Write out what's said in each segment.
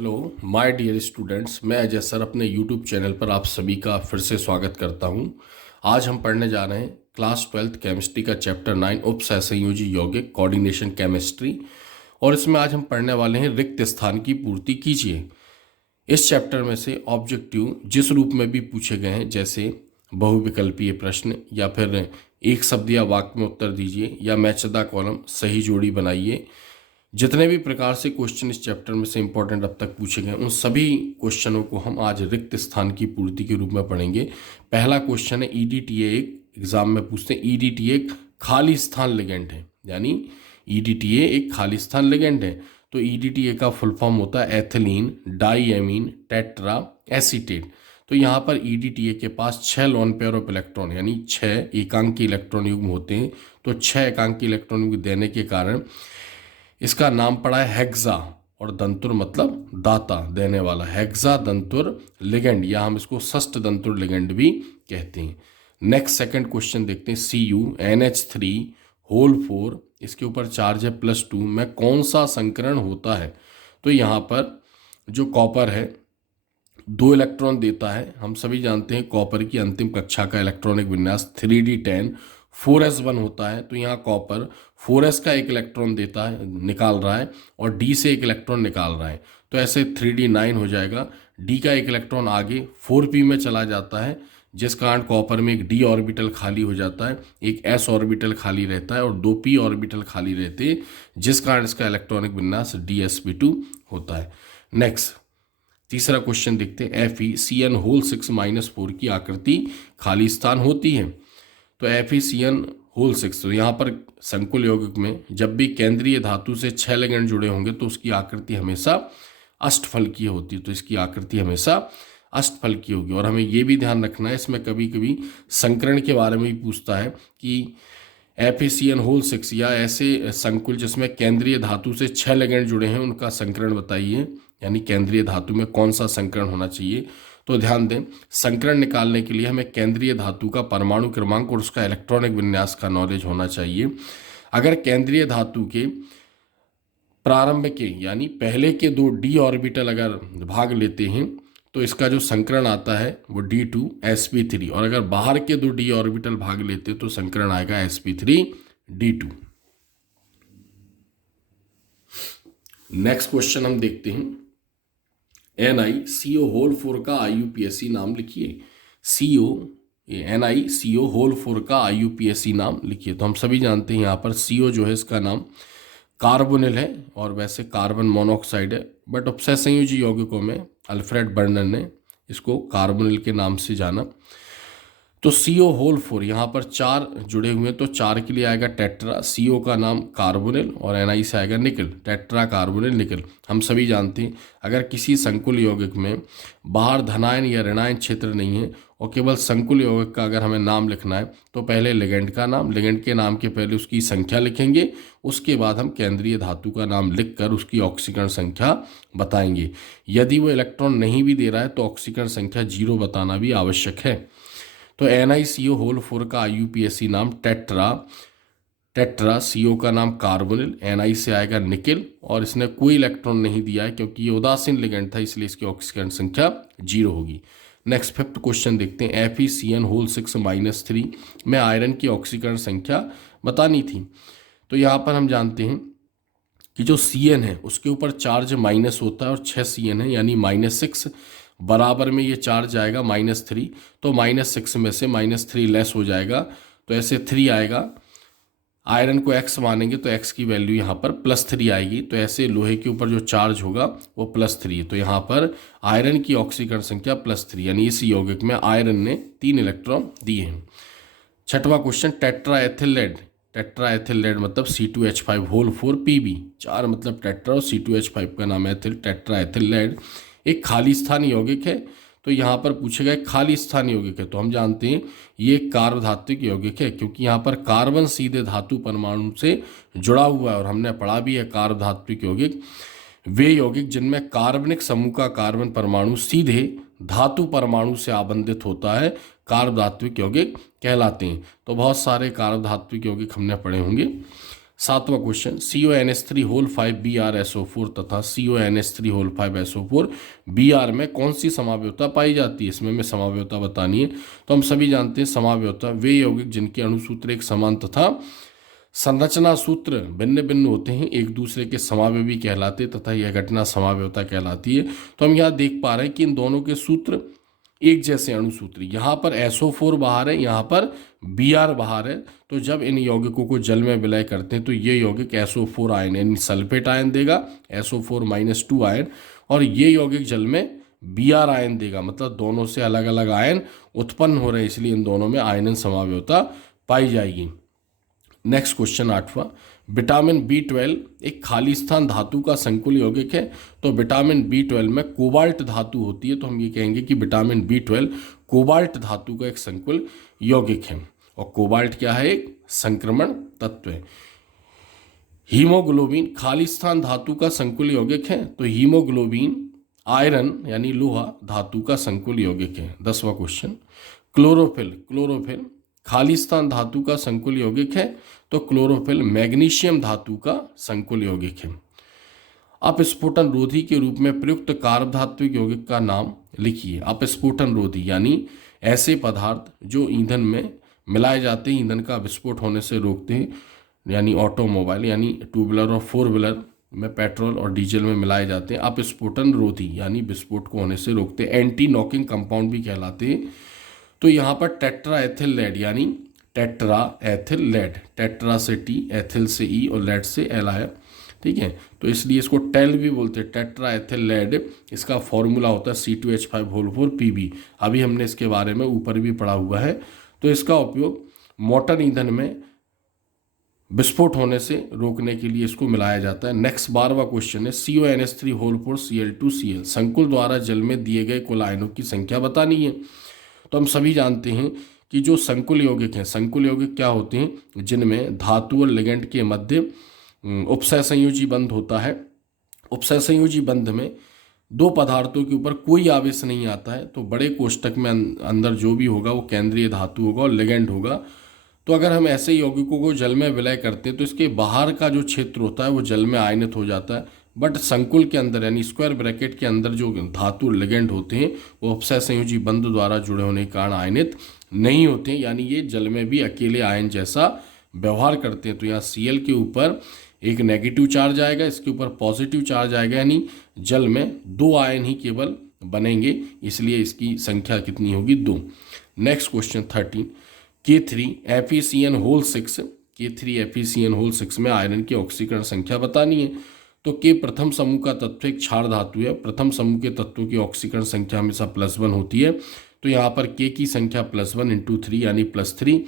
Hello my dear students, मैं Ajay sir अपने YouTube channel पर आप सभी का फिर से स्वागत करता हूं। आज हम पढ़ने जा रहे हैं क्लास 12th केमिस्ट्री का चैप्टर 9 उपसहसंयोजी यौगिक कोऑर्डिनेशन केमिस्ट्री। और इसमें आज हम पढ़ने वाले हैं रिक्त स्थान की पूर्ति कीजिए। इस चैप्टर में से ऑब्जेक्टिव जिस रूप में भी पूछे गए हैं, जैसे बहुविकल्पीय प्रश्न या फिर एक शब्द या वाक्य में उत्तर दीजिए या मैच द कॉलम सही जोड़ी बनाइए, जितने भी प्रकार से क्वेश्चन इस चैप्टर में से इंपॉर्टेंट अब तक पूछे गए उन सभी क्वेश्चनों को हम आज रिक्त स्थान की पूर्ति के रूप में पढ़ेंगे। पहला क्वेश्चन है ईडीटीए। एक एग्जाम में पूछते हैं ईडीटीए एक खाली स्थान लिगेंड है, यानी ईडीटीए एक खाली स्थान लिगेंड है। तो ईडीटीए का फुल फॉर्म होता है एथिलीन डाईएमीन टेट्रा एसीटेट। तो यहाँ पर ईडीटीए के पास 6 लोन पेयर ऑफ इलेक्ट्रॉन यानी 6 एकांकी इलेक्ट्रॉन युग्म होते हैं। तो 6 एकांकी इलेक्ट्रॉन युग्म देने के कारण इसका नाम पड़ा है हेक्सा, और दंतुर मतलब दाता देने वाला, हेक्सा दंतुर लिगेंड, या हम इसको षष्ठ दंतुर लिगेंड भी कहते हैं। नेक्स्ट सेकंड क्वेश्चन देखते हैं। CuNH3 होल 4 इसके ऊपर चार्ज है +2 में कौन सा संकरण होता है? तो यहाँ पर जो कॉपर है 2 इलेक्ट्रॉन देता है। हम सभी जानते हैं कॉपर की अंतिम कक्षा का इलेक्ट्रॉनिक विन्यास 3d10 4s1 होता है। तो यहाँ कॉपर 4s का एक इलेक्ट्रॉन देता है, निकाल रहा है, और d से एक इलेक्ट्रॉन निकाल रहा है। तो ऐसे 3d9 हो जाएगा। d का एक इलेक्ट्रॉन आगे 4p में चला जाता है, जिस कारण कॉपर में एक d ऑर्बिटल खाली हो जाता है, एक s ऑर्बिटल खाली रहता है और 2 p ऑर्बिटल खाली रहते हैं, जिस कारण इसका इलेक्ट्रॉनिक विन्यास dsp2 होता है। नेक्स्ट तीसरा क्वेश्चन देखते हैं। FeCN होल 6-4 की आकृति खाली स्थान होती है। तो FeCN होल 6, तो यहाँ पर संकुल यौगिक में जब भी केंद्रीय धातु से 6 लिगेंड जुड़े होंगे तो उसकी आकृति हमेशा अष्टफलकीय होती है। तो इसकी आकृति हमेशा अष्टफलकीय होगी। और हमें ये भी ध्यान रखना है, इसमें कभी कभी संकरण के बारे में भी पूछता है कि FeCN होल 6 या ऐसे संकुल जिसमें केंद्रीय धातु से 6 लिगेंड जुड़े हैं उनका संकरण बताइए, यानी केंद्रीय धातु में कौन सा संकरण होना चाहिए। तो ध्यान दें, संकरण निकालने के लिए हमें केंद्रीय धातु का परमाणु क्रमांक और उसका इलेक्ट्रॉनिक विन्यास का नॉलेज होना चाहिए। अगर केंद्रीय धातु के प्रारंभ के यानी पहले के 2 d ऑर्बिटल अगर भाग लेते हैं तो इसका जो संकरण आता है वो D2sp3, और अगर बाहर के 2 d ऑर्बिटल भाग लेते तो संकरण आएगा sp3d2। नेक्स्ट क्वेश्चन हम देखते हैं। NiCO होल 4 का IUPAC नाम लिखिए। NiCO होल 4 का IUPAC नाम लिखिए। तो हम सभी जानते हैं यहाँ पर CO जो है इसका नाम कार्बोनिल है, और वैसे कार्बन मोनोऑक्साइड है, बट उपसहसंयोजी यौगिकों में अल्फ्रेड बर्नर ने इसको कार्बोनिल के नाम से जाना। तो CO होल 4 यहाँ पर 4 जुड़े हुए हैं, तो 4 के लिए आएगा टेट्रा, CO का नाम कार्बोनिल, और Ni से आएगा निकल, टेट्रा कार्बोनिल निकल। हम सभी जानते हैं अगर किसी संकुल यौगिक में बाहर धनायन या ऋणायन क्षेत्र नहीं है और केवल संकुल यौगिक का अगर हमें नाम लिखना है तो पहले लिगेंड का नाम, लिगेंड के नाम के पहले उसकी संख्या लिखेंगे, उसके बाद हम केंद्रीय धातु का नाम लिखकर उसकी ऑक्सीकरण संख्या बताएंगे। यदि वो इलेक्ट्रॉन नहीं भी दे रहा है तो ऑक्सीकरण संख्या 0 बताना भी आवश्यक है। तो NiCO होल 4 का IUPAC नाम टेट्रा, CO का नाम कार्बोनिल, Ni से आएगा निकिल, और इसने कोई इलेक्ट्रॉन नहीं दिया है क्योंकि ये उदासीन लिगेंड था, इसलिए इसकी ऑक्सीकरण संख्या 0 होगी। नेक्स्ट फिफ्थ क्वेश्चन देखते हैं। FeCN होल 6-3 में आयरन की ऑक्सीकरण संख्या बतानी थी। तो यहाँ पर हम जानते हैं कि जो Cn है उसके ऊपर चार्ज माइनस होता है और 6 Cn है यानी -6, बराबर में ये चार्ज आएगा -3, तो -6 में से -3 लेस हो जाएगा, तो ऐसे 3 आएगा। आयरन को x मानेंगे तो x की वैल्यू यहाँ पर +3 आएगी, तो ऐसे लोहे के ऊपर जो चार्ज होगा वो +3, तो यहाँ पर आयरन की ऑक्सीकरण संख्या +3, यानी इस यौगिक में आयरन ने 3 इलेक्ट्रॉन दिए हैं। छठवां क्वेश्चन। टेट्रा एथिल लेड मतलब C2H5 होल 4 Pb, 4 मतलब टेट्रा और C2H5 का नाम एथिल, टेट्रा एथिल लेड एक खाली स्थान यौगिक है। तो यहाँ पर पूछेगा खाली स्थान यौगिक है, तो हम जानते हैं ये कार्बधात्विक यौगिक है, क्योंकि यहाँ पर कार्बन सीधे धातु परमाणु से जुड़ा हुआ है, और हमने पढ़ा भी है कार्बधात्विक यौगिक वे यौगिक जिनमें कार्बनिक समूह का कार्बन परमाणु सीधे धातु परमाणु से आबंधित होता है, कार्बधात्विक यौगिक कहलाते हैं। तो बहुत सारे कार्बधात्विक यौगिक हमने पढ़े होंगे। 7वां क्वेश्चन CONH3 होल 5 BrSO4 तथा CONH3 होल 5 SO4 Br में कौन सी समाव्यता पाई जाती है? इसमें मैं समाव्यता बतानी है। तो हम सभी जानते हैं समाव्यता वे यौगिक जिनके अणुसूत्र एक समान तथा संरचना सूत्र भिन्न भिन्न होते हैं एक दूसरे के समावयवी कहलाते तथा यह घटना समाव्यता कहलाती है। तो हम यहाँ देख पा रहे हैं कि इन दोनों के सूत्र एक जैसे अणुसूत्र, यहाँ पर SO4 बाहर है, यहाँ पर Br बाहर है। तो जब इन यौगिकों को जल में विलय करते हैं तो ये यौगिक SO4 आयन यानी सल्फेट आयन देगा, SO4-2 आयन, और ये यौगिक जल में Br आयन देगा। मतलब दोनों से अलग अलग आयन उत्पन्न हो रहे हैं, इसलिए इन दोनों में आयनन समाव्यता पाई जाएगी। नेक्स्ट क्वेश्चन 8वां, विटामिन B12 एक खाली स्थान धातु का संकुल यौगिक है। तो विटामिन B12 में कोबाल्ट धातु होती है, तो हम ये कहेंगे कि विटामिन B12 कोबाल्ट धातु का एक संकुल यौगिक है। और कोबाल्ट क्या है? एक संक्रमण तत्व है। हीमोग्लोबिन खाली स्थान धातु का संकुल यौगिक है। तो हीमोग्लोबिन आयरन यानी लोहा धातु का संकुल यौगिक है। 10वां क्वेश्चन, क्लोरोफिल खाली स्थान धातु का संकुल यौगिक है। तो क्लोरोफिल मैग्नीशियम धातु का संकुल यौगिक है। अपस्फोटन रोधी के रूप में प्रयुक्त कार्बधात्विक यौगिक का नाम लिखिए। अपस्फोटन रोधी यानी ऐसे पदार्थ जो ईंधन में मिलाए जाते हैं, ईंधन का विस्फोट होने से रोकते हैं, यानी ऑटोमोबाइल यानी 2 व्हीलर और 4 व्हीलर में पेट्रोल और डीजल में मिलाए जाते हैं। अपस्फोटन रोधी यानी विस्फोट को होने से रोकते हैं। एंटी नॉकिंग कंपाउंड भी कहलाते हैं। तो यहाँ पर टेट्रा एथिल लेड यानी टेट्रा एथिल लेड, टेट्रा से T, एथिल से E और लेड से L आया, ठीक है। तो इसलिए इसको टेल भी बोलते हैं, टेट्रा एथिल लेड। इसका फॉर्मूला होता है C2H5 Pb। अभी हमने इसके बारे में ऊपर भी पढ़ा हुआ है। तो इसका उपयोग मोटर ईंधन में विस्फोट होने से रोकने के लिए इसको मिलाया जाता है। नेक्स्ट 12वां क्वेश्चन है CONH3 होल 4 Cl2Cl संकुल द्वारा जल में दिए गए कुल आयनों की संख्या बतानी है। तो हम सभी जानते हैं कि जो संकुल यौगिक हैं, संकुल यौगिक क्या होते हैं? जिनमें धातु और लिगेंड के मध्य उपसय संयोजी बंध होता है। उपसय संयोजी बंध में दो पदार्थों के ऊपर कोई आवेश नहीं आता है, तो बड़े कोष्टक में अंदर जो भी होगा वो केंद्रीय धातु होगा और लिगेंड होगा। तो अगर हम ऐसे यौगिकों को जल में विलय करते हैं तो इसके बाहर का जो क्षेत्र होता है वो जल में आयनित हो जाता है, बट संकुल के अंदर यानी स्क्वायर ब्रैकेट के अंदर जो धातु लिगेंड होते हैं वो उपसय संयोजी बंध द्वारा जुड़े होने के कारण आयनित नहीं होते हैं, यानी ये जल में भी अकेले आयन जैसा व्यवहार करते हैं। तो यहाँ Cl के ऊपर एक नेगेटिव चार्ज आएगा, इसके ऊपर पॉजिटिव चार्ज आएगा, यानी जल में 2 आयन ही केवल बनेंगे, इसलिए इसकी संख्या कितनी होगी? 2। Next question 13, K3FeCN whole 6, K3FeCN whole 6 में आयरन की ऑक्सीकरण संख्या बतानी है। तो K प्रथम समूह का तत्व एक क्षार धातु है। प्रथम समूह के तत्वों की ऑक्सीकरण संख्या हमेशा +1 होती है। तो यहाँ पर K की संख्या +1 × 3 यानी +3,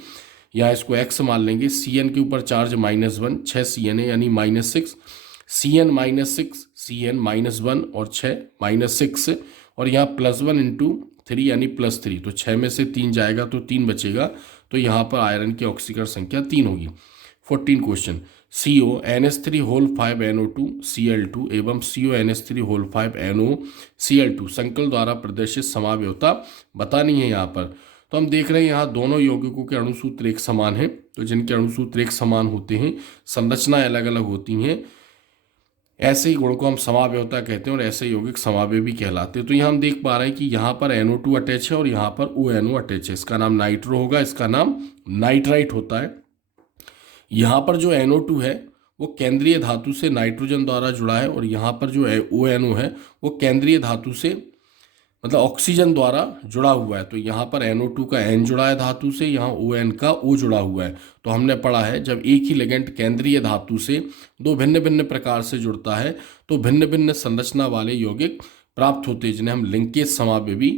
यहाँ इसको x मान लेंगे। Cn के ऊपर चार्ज -1, 6 Cn है यानी -6, Cn -6, Cn -1 और 6 -6, और यहाँ +1 × 3 यानी +3, तो 6 में से 3 जाएगा तो 3 बचेगा। तो यहाँ पर आयरन की ऑक्सीकरण संख्या 3 होगी। 14 question, CONH3 whole 5 NO2 Cl2 एवं CONH3 होल 5 NO Cl2 संकल द्वारा प्रदर्शित समाव्यता बतानी है। यहाँ पर तो हम देख रहे हैं यहाँ दोनों यौगिकों के अणुसूत्र एक समान हैं। तो जिनके अणुसूत्र एक समान होते हैं, संरचनाएं अलग अलग होती हैं, ऐसे ही गुण को हम समाव्यता कहते हैं और ऐसे यौगिक समावय भी कहलाते हैं। तो यहाँ हम देख पा रहे हैं कि यहाँ पर NO2 अटैच है और यहाँ पर ONO अटैच है। इसका नाम नाइट्रो होगा, इसका नाम नाइट्राइट होता है। यहाँ पर जो NO2 है वो केंद्रीय धातु से नाइट्रोजन द्वारा जुड़ा है, और यहाँ पर जो ONO है वो केंद्रीय धातु से मतलब ऑक्सीजन द्वारा जुड़ा हुआ है। तो यहाँ पर NO2 का N जुड़ा है धातु से, यहाँ ON का O जुड़ा हुआ है। तो हमने पढ़ा है जब एक ही लिगेंड केंद्रीय धातु से दो भिन्न भिन्न प्रकार से जुड़ता है तो भिन्न भिन्न संरचना वाले यौगिक प्राप्त होते हैं, जिन्हें हम लिंकेज समावयवी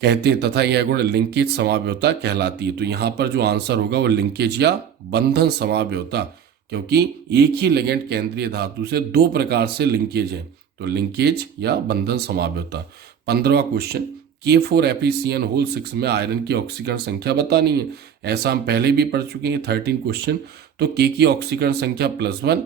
कहते हैं, तथा यह गुण लिंकेज समाव्यता कहलाती है। तो यहाँ पर जो आंसर होगा वो लिंकेज या बंधन समाव्यता, क्योंकि एक ही लिगेंड केंद्रीय धातु से दो प्रकार से लिंकेज है, तो लिंकेज या बंधन समाव्यता। 15वां क्वेश्चन, K4FeCN होल 6 में आयरन की ऑक्सीकरण संख्या बतानी है। ऐसा हम पहले भी पढ़ चुके हैं। 13 क्वेश्चन, तो K की ऑक्सीकरण संख्या +1,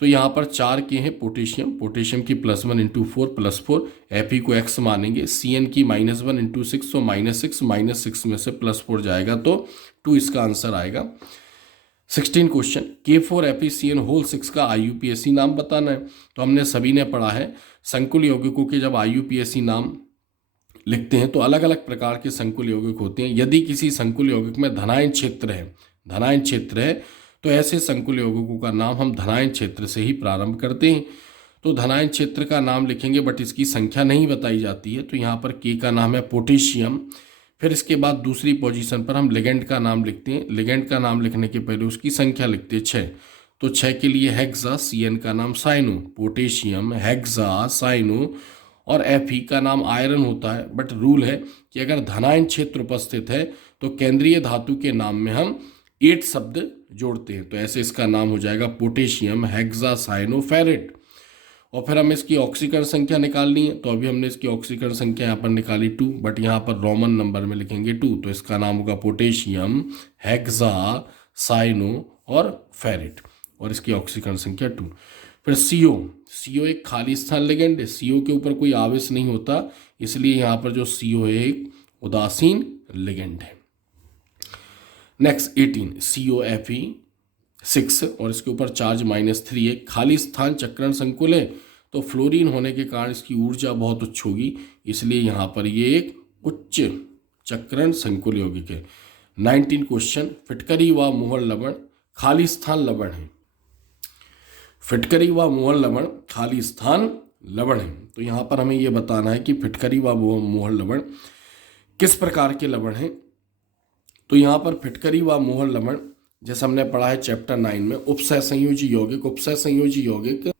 तो यहाँ पर 4 K हैं पोटेशियम, पोटेशियम की +1 × 4 +4, Fe को x मानेंगे, Cn की -1 × 6, तो -6 में से +4 जाएगा तो 2 इसका आंसर आएगा। 16 क्वेश्चन, K4FeCN होल 6 का IUPAC नाम बताना है। तो हमने सभी ने पढ़ा है संकुल यौगिकों के जब IUPAC नाम लिखते हैं तो अलग अलग प्रकार के संकुल यौगिक होते हैं। यदि किसी संकुल यौगिक में धनायन क्षेत्र है तो ऐसे संकुल यौगिकों का नाम हम धनायन क्षेत्र से ही प्रारंभ करते हैं। तो धनायन क्षेत्र का नाम लिखेंगे बट इसकी संख्या नहीं बताई जाती है। तो यहाँ पर K का नाम है पोटेशियम। फिर इसके बाद दूसरी पोजीशन पर हम लिगेंड का नाम लिखते हैं। लिगेंड का नाम लिखने के पहले उसकी संख्या लिखते हैं 6। तो 6 के लिए हेक्सा, CN का नाम साइनो, पोटेशियम, हेक्सा, साइनो, और Fe का नाम आयरन होता है। बट रूल है कि अगर धनायन क्षेत्र उपस्थित है तो केंद्रीय धातु के नाम में हम 8 शब्द जोड़ते हैं। तो ऐसे इसका नाम हो जाएगा पोटेशियम हेक्सा साइनो फेरेट। और फिर हमें इसकी ऑक्सीकरण संख्या निकालनी है। तो अभी हमने इसकी ऑक्सीकरण संख्या यहाँ पर निकाली 2, बट यहाँ पर रोमन नंबर में लिखेंगे 2। तो इसका नाम होगा पोटेशियम हेक्सा साइनो और फेरेट, और इसकी ऑक्सीकरण संख्या 2। फिर CO एक खाली स्थान लिगेंड है। CO के ऊपर कोई आवेश नहीं होता, इसलिए यहाँ पर जो CO है एक उदासीन लिगेंड है। नेक्स्ट 18 COFe6 और इसके ऊपर चार्ज -3 है। खाली स्थान चक्रण संकुल है तो फ्लोरीन होने के कारण इसकी ऊर्जा बहुत उच्च होगी, इसलिए यहाँ पर ये एक उच्च चक्रण संकुल यौगिक है। 19 क्वेश्चन, फिटकरी व मोहर लवण खाली स्थान लवण है। फिटकरी व मोहर लवण खाली स्थान लवण है। तो यहाँ पर हमें ये बताना है कि फिटकरी व मोहर लवण किस प्रकार के लवण हैं। तो यहाँ पर फिटकरी व मोहर लवण जैसे हमने पढ़ा है चैप्टर 9 में उपसहसंयोजी यौगिक।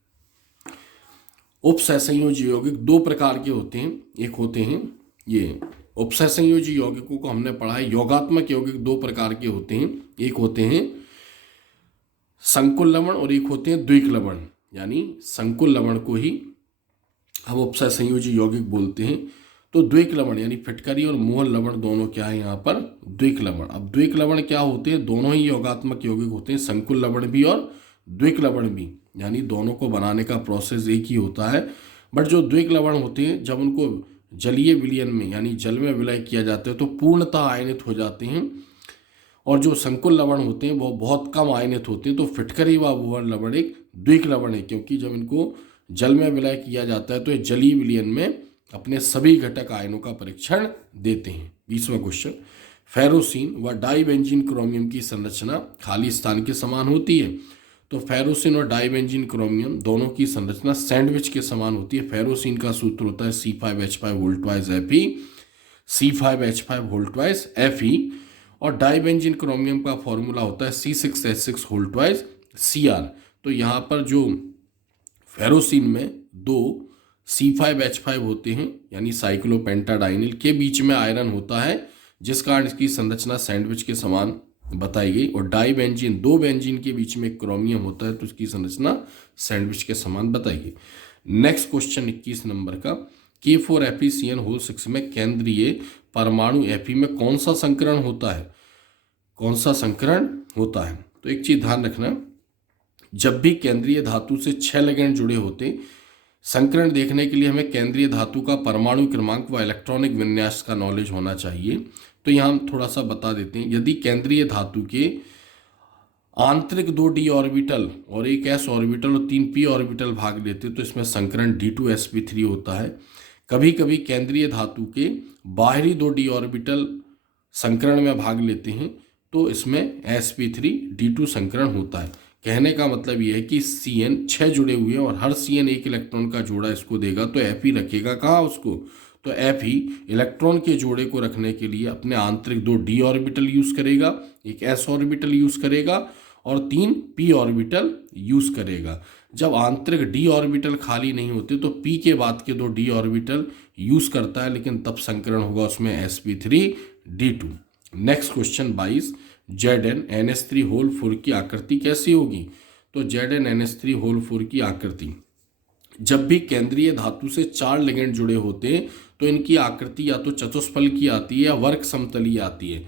उपसहसंयोजी यौगिक 2 प्रकार के होते हैं। एक होते हैं ये उपसहसंयोजी यौगिकों को हमने पढ़ा है। योगात्मक यौगिक 2 प्रकार के होते हैं। एक होते हैं संकुल लवण और एक होते हैं द्विक लवण। यानी संकुल लवण को ही हम उपसहसंयोजी यौगिक बोलते हैं। तो द्विक लवण यानी फिटकरी और मोहर लवण दोनों क्या है यहाँ पर द्विक लवण। अब द्विक लवण क्या होते हैं, दोनों ही योगात्मक यौगिक होते हैं, संकुल लवण भी और द्विक लवण भी, यानी दोनों को बनाने का प्रोसेस एक ही होता है। बट जो द्विक लवण होते हैं जब उनको जलीय विलयन में यानी जल में विलय किया जाता है तो पूर्णतः आयनित हो जाते हैं, और जो संकुल लवण होते हैं वो बहुत कम आयनित होते हैं। तो फिटकरी व मोहर लवण एक द्विक लवण है, क्योंकि जब इनको जल में विलय किया जाता है तो ये जलीय विलयन में अपने सभी घटक आयनों का परीक्षण देते हैं। 20वां क्वेश्चन, फेरोसिन व डाइबेंजीन क्रोमियम की संरचना खाली स्थान के समान होती है। तो फेरोसिन और डाइबेंजीन क्रोमियम दोनों की संरचना सैंडविच के समान होती है। फेरोसिन का सूत्र होता है C5H5 whole twice Fe, C5H5 whole twice Fe, और डाइबेंजीन क्रोमियम का फॉर्मूला होता है C6H6 होल ट्वाइस Cr। तो यहाँ पर जो फेरोसिन में 2 C5H5 होते हैं यानी साइक्लोपेंटाडाइनिल के बीच में आयरन होता है, जिस कारण इसकी संरचना सैंडविच के समान बताई गई। और डाइबेंजीन 2 बेंजीन के बीच में क्रोमियम होता है तो इसकी संरचना सैंडविच के समान बताई गई। नेक्स्ट क्वेश्चन 21 नंबर का, K4FeCN होल 6 में केंद्रीय परमाणु Fe में कौन सा संकरण होता है। तो एक चीज ध्यान रखना, जब भी केंद्रीय धातु से 6 लिगेंड जुड़े होते, संकरण देखने के लिए हमें केंद्रीय धातु का परमाणु क्रमांक व इलेक्ट्रॉनिक विन्यास का नॉलेज होना चाहिए। तो यहाँ हम थोड़ा सा बता देते हैं। यदि केंद्रीय धातु के आंतरिक 2 d ऑर्बिटल और एक s ऑर्बिटल और 3 p ऑर्बिटल भाग लेते तो इसमें संकरण D2sp3 होता है। कभी कभी केंद्रीय धातु के बाहरी 2 d ऑर्बिटल संकरण में भाग लेते हैं तो इसमें sp3 D2 संकरण होता है। कहने का मतलब यह है कि CN 6 जुड़े हुए हैं और हर CN 1 इलेक्ट्रॉन का जोड़ा इसको देगा, तो Fe रखेगा कहाँ उसको, तो Fe इलेक्ट्रॉन के जोड़े को रखने के लिए अपने आंतरिक 2 d ऑर्बिटल यूज करेगा, एक s ऑर्बिटल यूज करेगा और 3 p ऑर्बिटल यूज करेगा। जब आंतरिक d ऑर्बिटल खाली नहीं होते तो p के बाद के 2 d ऑर्बिटल यूज करता है, लेकिन तब संकरण होगा उसमें sp3d2। Next question 22, ZnNH3 whole 4 की आकृति कैसी होगी। तो ZnNH3 होल 4 की आकृति, जब भी केंद्रीय धातु से 4 लिगेंड जुड़े होते हैं तो इनकी आकृति या तो चतुष्फल की आती है या वर्ग समतलीय आती है।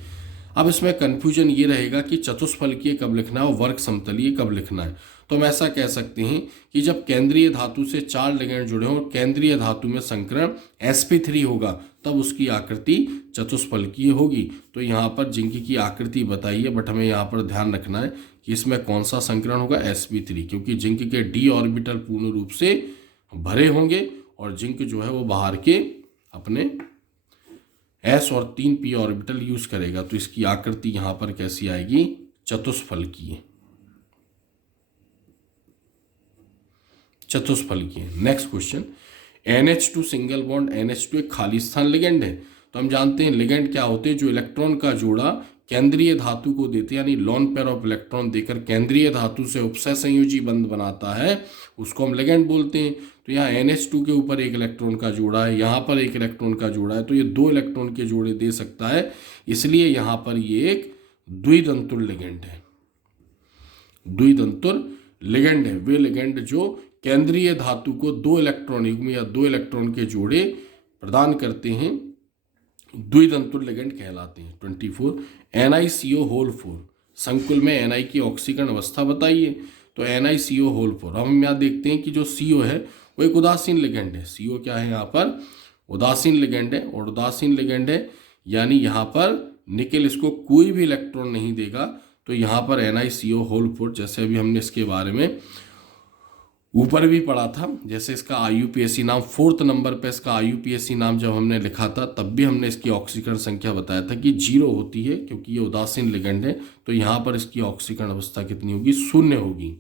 अब इसमें कन्फ्यूजन ये रहेगा कि चतुष्फलकीय कब लिखना है और वर्ग समतलीय कब लिखना है। तो हम ऐसा कह सकते हैं कि जब केंद्रीय धातु से 4 लिगेंड जुड़े हों और केंद्रीय धातु में संकरण sp3 होगा तब उसकी आकृति चतुष्फलकीय होगी। तो यहाँ पर जिंक की आकृति बताई है, बट हमें यहाँ पर ध्यान रखना है कि इसमें कौन सा संकरण होगा, sp3, क्योंकि जिंक के d ऑर्बिटल पूर्ण रूप से भरे होंगे और जिंक जो है वो बाहर के अपने s और 3 p ऑर्बिटल यूज करेगा। तो इसकी आकृति यहां पर कैसी आएगी, चतुष्फलकीय, चतुष्फलकीय। Next question, NH2 single bond NH2 एक खाली स्थान लिगेंड है। तो हम जानते हैं लिगेंड क्या होते हैं, जो इलेक्ट्रॉन का जोड़ा केंद्रीय धातु को देते हैं, यानी लॉन पेयर ऑफ इलेक्ट्रॉन देकर केंद्रीय धातु से उपसय संयोजी बंध बनाता है, उसको हम लिगेंड बोलते हैं। तो यहाँ NH2 के ऊपर एक इलेक्ट्रॉन का जोड़ा है, यहाँ पर एक इलेक्ट्रॉन का जोड़ा है, तो ये 2 इलेक्ट्रॉन के जोड़े दे सकता है, इसलिए यहाँ पर ये एक द्विदंतुर लिगेंड है। द्विदंतुर लिगेंड है वे लिगेंड जो केंद्रीय धातु को 2 इलेक्ट्रॉन युग्म या 2 इलेक्ट्रॉन के जोड़े प्रदान करते हैं, द्विदंतुर लिगेंड कहलाते हैं। 24 NiCO4 संकुल में Ni की ऑक्सीकरण अवस्था बताइए। तो NiCO4 हम यहाँ देखते हैं कि जो CO है वो एक उदासीन लिगेंड है। CO क्या है, यहाँ पर उदासीन लिगेंड है, और उदासीन लिगेंड है यानी यहाँ पर निकेल इसको कोई भी इलेक्ट्रॉन नहीं देगा। तो यहाँ पर NiCO4, जैसे अभी हमने इसके बारे में ऊपर भी पढ़ा था, जैसे इसका IUPAC नाम 4th नंबर पे इसका IUPAC नाम जब हमने लिखा था तब भी हमने इसकी ऑक्सीकरण संख्या बताया था कि 0 होती है, क्योंकि ये उदासीन लिगेंड है। तो यहाँ पर इसकी ऑक्सीकरण अवस्था कितनी होगी, 0 होगी।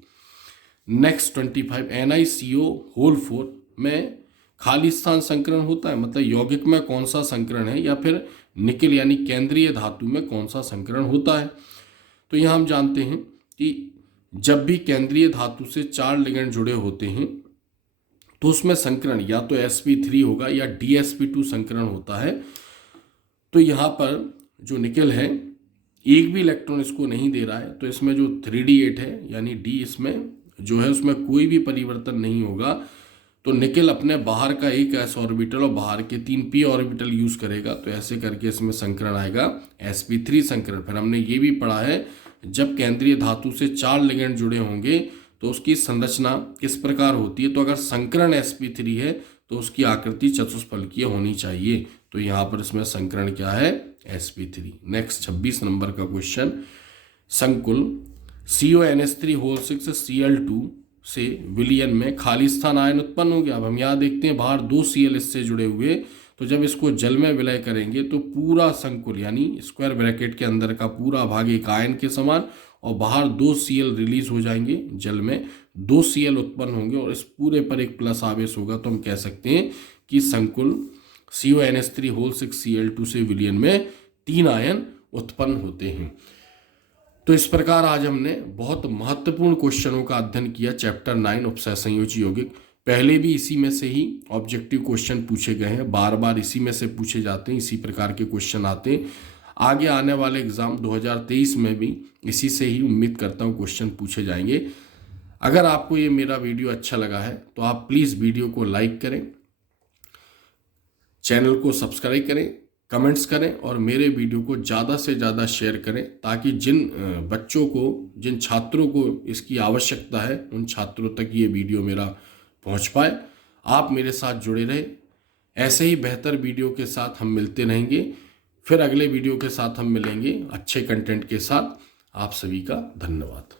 नेक्स्ट 25 NiCO4 में खाली स्थान संकरण होता है, मतलब यौगिक में कौन सा संकरण है, या फिर निकेल यानी केंद्रीय धातु में कौन सा संकरण होता है। तो यहाँ हम जानते हैं कि जब भी केंद्रीय धातु से 4 लिगेंड जुड़े होते हैं तो उसमें संकरण या तो sp3 होगा या dsp2 संकरण होता है। तो यहाँ पर जो निकेल है एक भी इलेक्ट्रॉन इसको नहीं दे रहा है, तो इसमें जो 3d8 है यानी d इसमें जो है उसमें कोई भी परिवर्तन नहीं होगा। तो निकेल अपने बाहर का एक s ऑर्बिटल और बाहर के 3 p ऑर्बिटल यूज करेगा, तो ऐसे करके इसमें संकरण आएगा sp3 संकरण। फिर हमने ये भी पढ़ा है जब केंद्रीय धातु से 4 लिगेंड जुड़े होंगे तो उसकी संरचना किस प्रकार होती है। तो अगर संकरण sp3 है तो उसकी आकृति चतुष्फलकीय होनी चाहिए। तो यहाँ पर इसमें संकरण क्या है, sp3। नेक्स्ट 26 नंबर का क्वेश्चन, संकुल CONH3 Cl2 से विलयन में खाली स्थान आयन उत्पन्न हो गया। अब हम यहाँ देखते हैं बाहर 2 Cl इससे जुड़े हुए, तो जब इसको जल में विलय करेंगे तो पूरा संकुल यानी स्क्वायर ब्रैकेट के अंदर का पूरा भाग एक आयन के समान, और बाहर 2 Cl रिलीज हो जाएंगे, जल में 2 Cl उत्पन्न होंगे और इस पूरे पर एक प्लस आवेश होगा। तो हम कह सकते हैं कि संकुल CONH3 Cl2 से विलयन में 3 आयन उत्पन्न होते हैं। तो इस प्रकार आज हमने बहुत महत्वपूर्ण क्वेश्चनों का अध्ययन किया चैप्टर 9 उपसय संयोजी यौगिक। पहले भी इसी में से ही ऑब्जेक्टिव क्वेश्चन पूछे गए हैं, बार बार इसी में से पूछे जाते हैं, इसी प्रकार के क्वेश्चन आते हैं। आगे आने वाले एग्जाम 2023 में भी इसी से ही उम्मीद करता हूँ क्वेश्चन पूछे जाएंगे। अगर आपको ये मेरा वीडियो अच्छा लगा है तो आप प्लीज़ वीडियो को लाइक करें, चैनल को सब्सक्राइब करें, कमेंट्स करें और मेरे वीडियो को ज़्यादा से ज़्यादा शेयर करें, ताकि जिन बच्चों को, जिन छात्रों को इसकी आवश्यकता है उन छात्रों तक ये वीडियो मेरा पहुंच पाए। आप मेरे साथ जुड़े रहे, ऐसे ही बेहतर वीडियो के साथ हम मिलते रहेंगे। फिर अगले वीडियो के साथ हम मिलेंगे अच्छे कंटेंट के साथ। आप सभी का धन्यवाद।